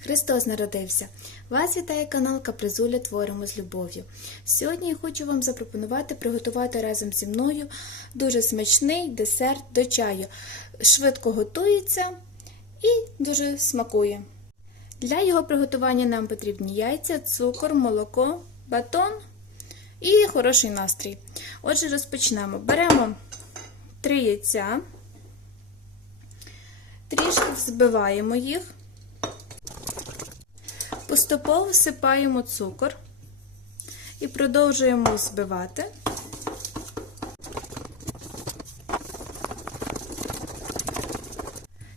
Христос народився! Вас вітає канал Капризуля Творимо з любов'ю. Сьогодні я хочу вам запропонувати приготувати разом зі мною дуже смачний десерт до чаю. Швидко готується і дуже смакує. Для його приготування нам потрібні яйця, цукор, молоко, батон і хороший настрій. Отже, розпочнемо. Беремо 3 яйця, трішки взбиваємо їх. Поступово всипаємо цукор і продовжуємо збивати.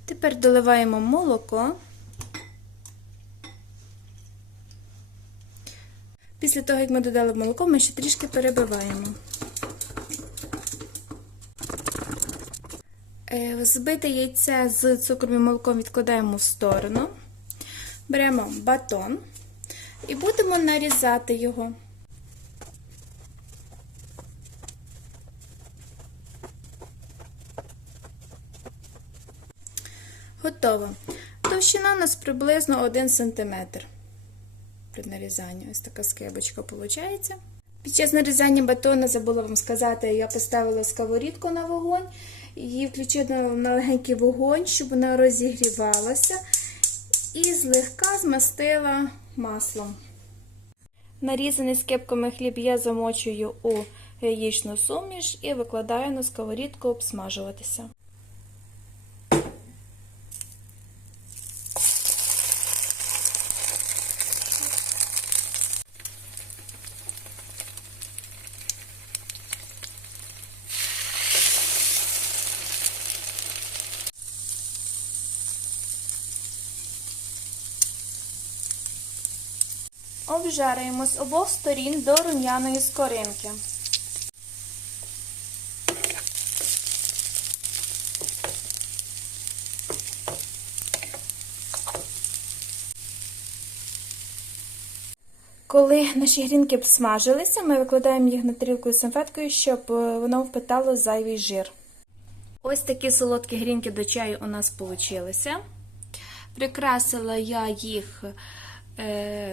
Тепер доливаємо молоко. Після того, як ми додали молоко, ми ще трішки перебиваємо. Е, Збите яйце з цукром і молоком відкладаємо в сторону. Беремо батон і будемо нарізати його. Готово. Товщина у нас приблизно 1 см при нарізанні. Ось така скибочка виходить. Під час нарізання батона забула вам сказати, я поставила сковорідку на вогонь, її включила на легенький вогонь, щоб вона розігрівалася і злегка змастила маслом. Нарізаний скипками хліб я замочую у яєчну суміш і викладаю на сковорідку обсмажуватися. Обжарюємо з обох сторін до рум'яної скоринки. Коли наші грінки обсмажилися, ми викладаємо їх на тарілку з салфеткою, щоб воно впитало зайвий жир. Ось такі солодкі грінки до чаю у нас вийшли. Прикрасила я їх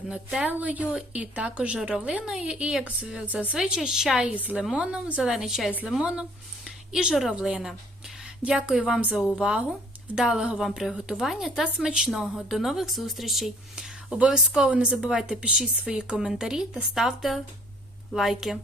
нутеллою і також журавлиною, і, як зазвичай, чай з лимоном, зелений чай з лимоном і журавлина. Дякую вам за увагу, вдалого вам приготування та смачного. До нових зустрічей! Обов'язково не забувайте пишіть свої коментарі та ставте лайки.